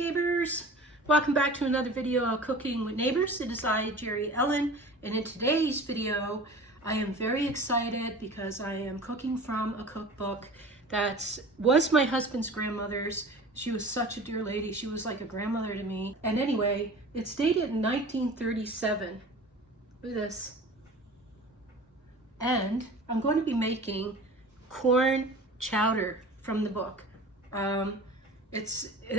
neighbors, welcome back to another video of Cooking with Neighbors. It is I, Jerry Ellen, and in today's video I am very excited because I am cooking from a cookbook that was my husband's grandmother's. She was such a dear lady. She was like a grandmother to me. And anyway, it's dated in 1937. Look at this. And I'm going to be making corn chowder from the book.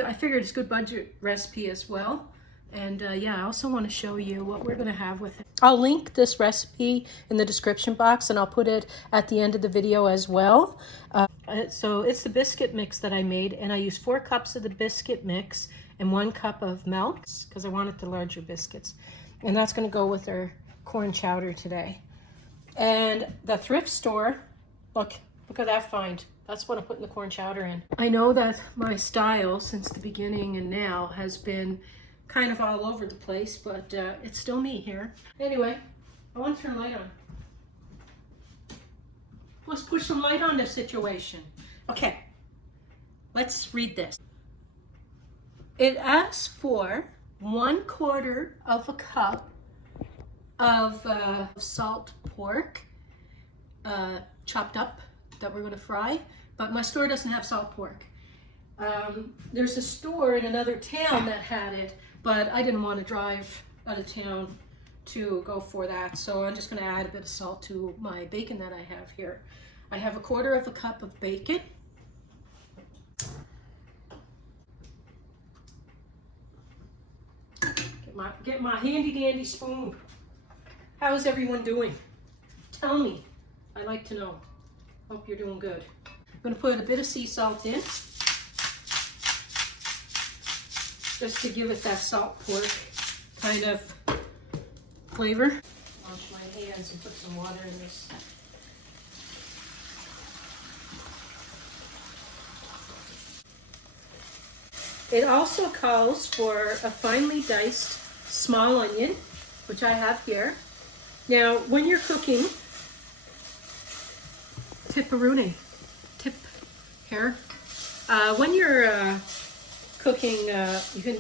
I figured it's a good budget recipe as well. And yeah, I also want to show you what we're going to have with it. I'll link this recipe in the description box and I'll put it at the end of the video as well. So it's the biscuit mix that I made, and I used 4 cups of the biscuit mix and 1 cup of milk because I wanted the larger biscuits. And that's going to go with our corn chowder today. And the thrift store, look at that find. That's what I'm putting the corn chowder in. I know that my style since the beginning and now has been kind of all over the place, but it's still me here. Anyway, I want to turn the light on. Let's put some light on this situation. Okay, let's read this. It asks for 1/4 of a cup of salt pork, chopped up, that we're going to fry. But my store doesn't have salt pork. There's a store in another town that had it, but I didn't want to drive out of town to go for that, so I'm just going to add a bit of salt to my bacon that I have here. I have 1/4 of a cup of bacon. Get my handy dandy spoon. How is everyone doing? Tell me. I'd like to know. Hope you're doing good. I'm going to put a bit of sea salt in, just to give it that salt pork kind of flavor. Wash my hands and put some water in this. It also calls for a finely diced small onion, which I have here. Now, when you're cooking, tip here. When you're cooking, you can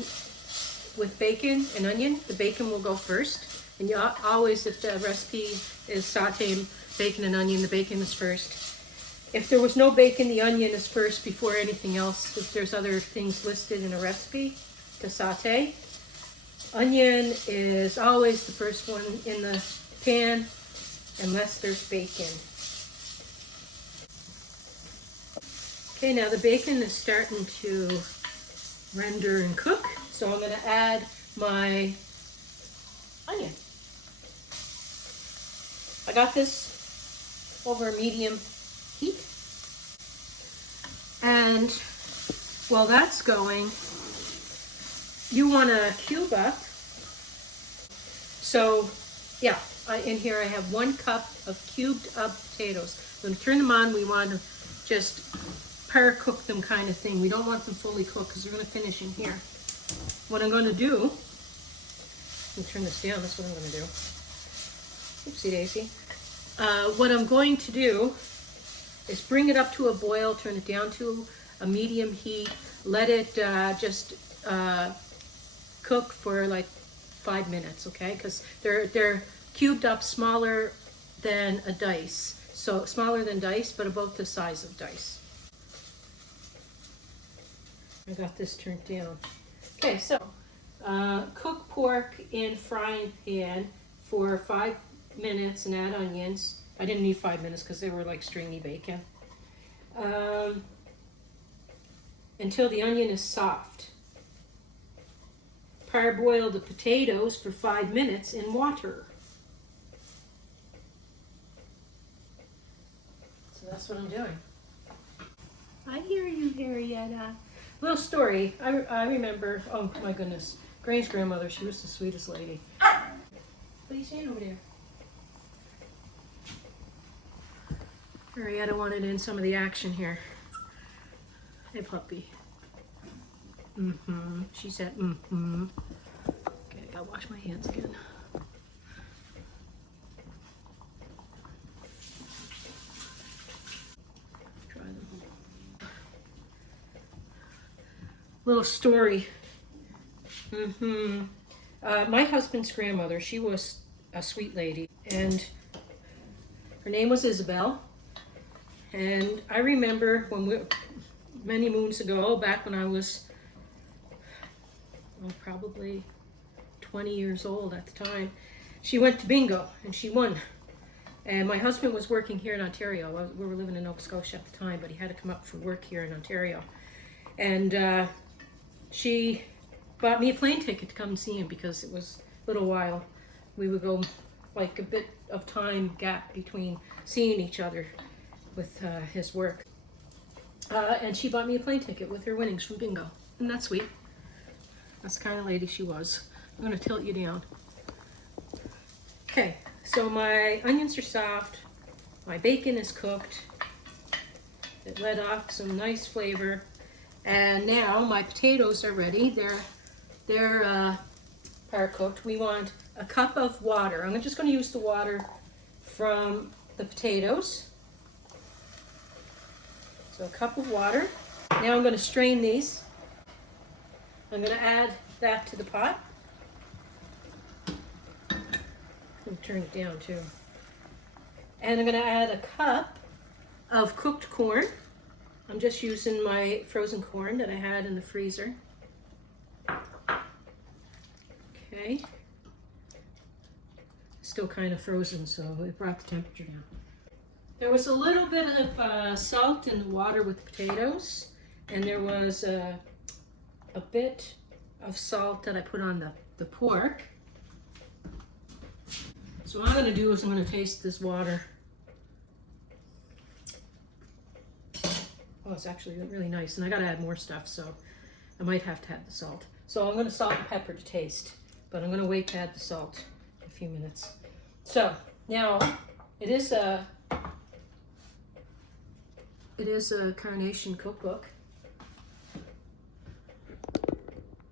with bacon and onion. The bacon will go first, and you always, if the recipe is sautéing bacon and onion, the bacon is first. If there was no bacon, the onion is first before anything else. If there's other things listed in a recipe to sauté, onion is always the first one in the pan, unless there's bacon. Okay, now the bacon is starting to render and cook, so I'm going to add my onion. I got this over a medium heat. And while that's going, you want to cube up. So yeah, in here I have 1 cup of cubed up potatoes. When we turn them on, we want to just par cook them kind of thing. We don't want them fully cooked because they're going to finish in here. What I'm going to do, let me turn this down, that's what I'm going to do. Oopsie daisy. What I'm going to do is bring it up to a boil, turn it down to a medium heat, let it just cook for like 5 minutes, okay? Because they're cubed up smaller than a dice. So smaller than dice, but about the size of dice. I got this turned down. Okay, so cook pork in frying pan for 5 minutes and add onions. I didn't need 5 minutes because they were like stringy bacon. Until the onion is soft. Parboil the potatoes for 5 minutes in water. So that's what I'm doing. I hear you, Harrietta. Little story. I remember, oh my goodness, Graham's grandmother, she was the sweetest lady. What are you saying over there? Harrietta wanted in some of the action here. Hey, puppy. She said, Okay, I gotta wash my hands again. Try them. Little story. Mm-hmm. My husband's grandmother, she was a sweet lady, and her name was Isabel. And I remember many moons ago, back when I was probably 20 years old at the time, she went to bingo and she won. And my husband was working here in Ontario. We were living in Nova Scotia at the time, but he had to come up for work here in Ontario. And she bought me a plane ticket to come and see him because it was a little while. We would go like a bit of time gap between seeing each other with his work. And she bought me a plane ticket with her winnings from bingo. Isn't that sweet? That's the kind of lady she was. I'm going to tilt you down. Okay, so my onions are soft. My bacon is cooked. It let off some nice flavor. And now my potatoes are ready. They're par cooked. We want a cup of water. I'm just going to use the water from the potatoes. So a cup of water. Now I'm going to strain these. I'm going to add that to the pot. I'm turn it down too. And I'm going to add a cup of cooked corn. I'm just using my frozen corn that I had in the freezer. Okay. Still kind of frozen, so it brought the temperature down. There was a little bit of salt in the water with the potatoes, and there was a bit of salt that I put on the pork. So what I'm going to do is I'm going to taste this water. Oh, it's actually really nice, and I got to add more stuff, so I might have to add the salt. So I'm going to salt and pepper to taste, but I'm going to wait to add the salt in a few minutes. So now it is a carnation cookbook.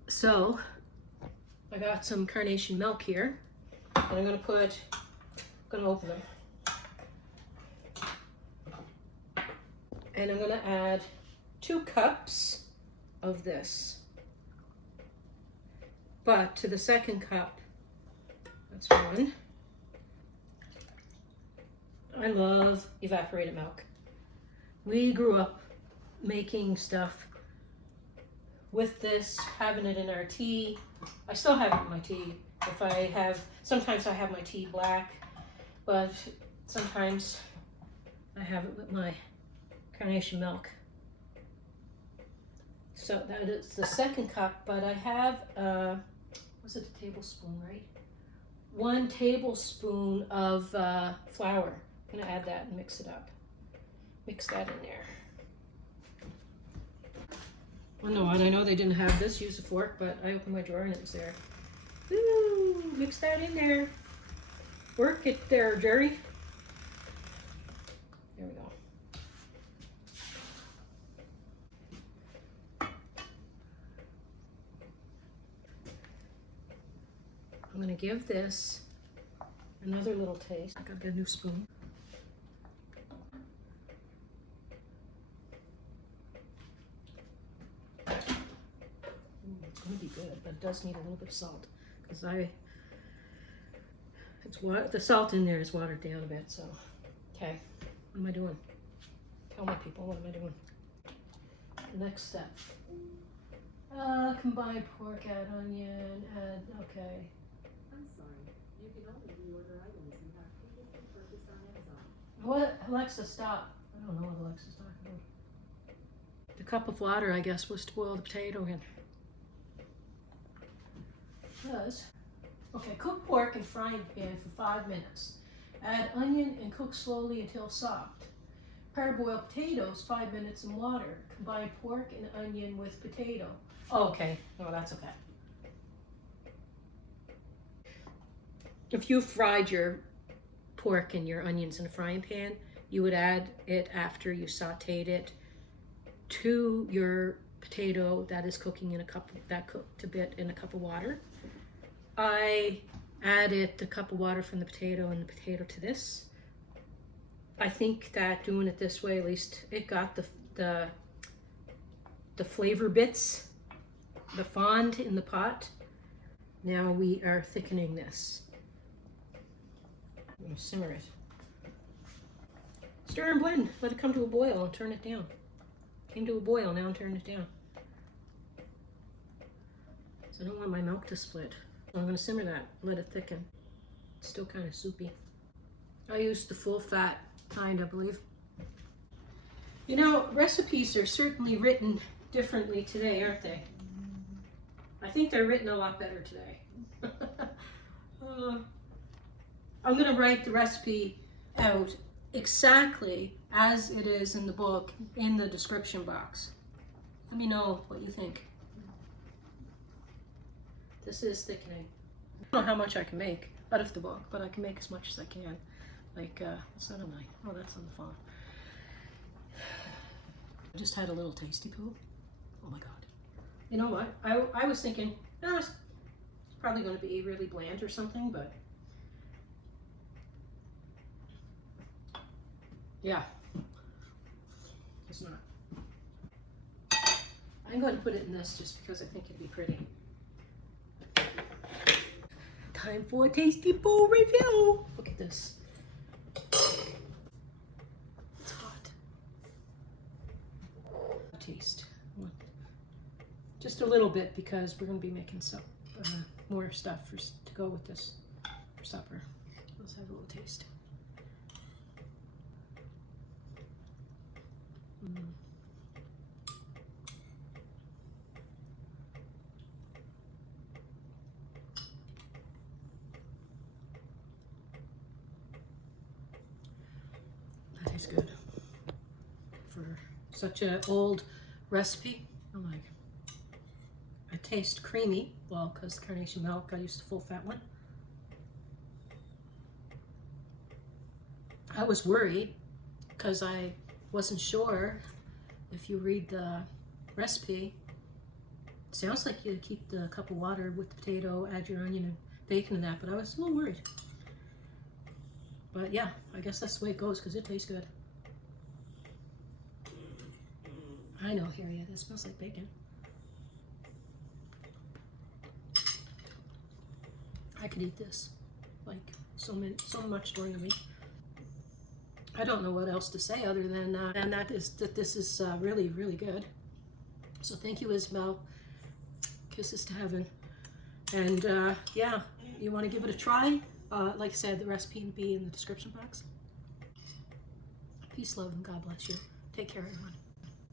So I got some carnation milk here, and I'm going to open them. And I'm going to add 2 cups of this. But to the second cup, that's 1. I love evaporated milk. We grew up making stuff with this, having it in our tea. I still have it in my tea. Sometimes I have my tea black, but sometimes I have it with my carnation milk. So that is the second cup, but I have, was it a tablespoon, right? 1 tablespoon of flour. I'm gonna add that and mix it up. Mix that in there. Well, no, and I know they didn't have this, use a fork, but I opened my drawer and it was there. Ooh, mix that in there. Work it there, Jerry. There we go. I'm gonna give this another little taste. I got a new spoon. It's gonna be good, but it does need a little bit of salt because the salt in there is watered down a bit. So, okay, what am I doing? Tell my people, what am I doing? The next step. Combine pork, add onion, add, okay. I'm sorry, you can only reorder items you have previously purchased on Amazon. What? Alexa, stop. I don't know what Alexa's talking about. The cup of water, I guess, was to boil the potato in. Okay, cook pork in frying pan for 5 minutes. Add onion and cook slowly until soft. Parboil potatoes 5 minutes in water. Combine pork and onion with potato. Oh, okay. Oh, that's okay. If you fried your pork and your onions in a frying pan, you would add it after you sauteed it to your potato that is cooking in that cooked a bit in a cup of water. I added the cup of water from the potato and the potato to this. I think that doing it this way, at least it got the flavor bits, the fond in the pot Now we are thickening this. I'm going to simmer it. Stir and blend. Let it come to a boil and turn it down. Came to a boil, now I'm turning it down. So I don't want my milk to split. So I'm going to simmer that, let it thicken. It's still kind of soupy. I used the full fat kind, I believe. You know, recipes are certainly written differently today, aren't they? I think they're written a lot better today. I'm going to write the recipe out exactly as it is in the book in the description box. Let me know what you think. This is thickening. I don't know how much I can make out of the book, but I can make as much as I can. Like, what's that on my, oh, that's on the phone. I just had a little tasty poo. Oh my God. You know what? I was thinking, no, it's probably going to be really bland or something, but yeah, it's not. I'm going to put it in this just because I think it'd be pretty. Time for a tasty bowl review. Look at this. It's hot. Taste. Just a little bit because we're going to be making some more stuff to go with this for supper. Let's have a little taste. That is good for such an old recipe. I'm like, I taste creamy. Well, because carnation milk, I used the full fat one. I was worried because I wasn't sure if you read the recipe. It sounds like you keep the cup of water with the potato, add your onion and bacon and that, but I was a little worried. But yeah, I guess that's the way it goes because it tastes good. I know, Harriet, it smells like bacon. I could eat this like so much during the week. I don't know what else to say other than that this is really, really good. So thank you, Isabel. Kisses to heaven. And yeah, you want to give it a try? Like I said, the recipe will be in the description box. Peace, love, and God bless you. Take care, everyone.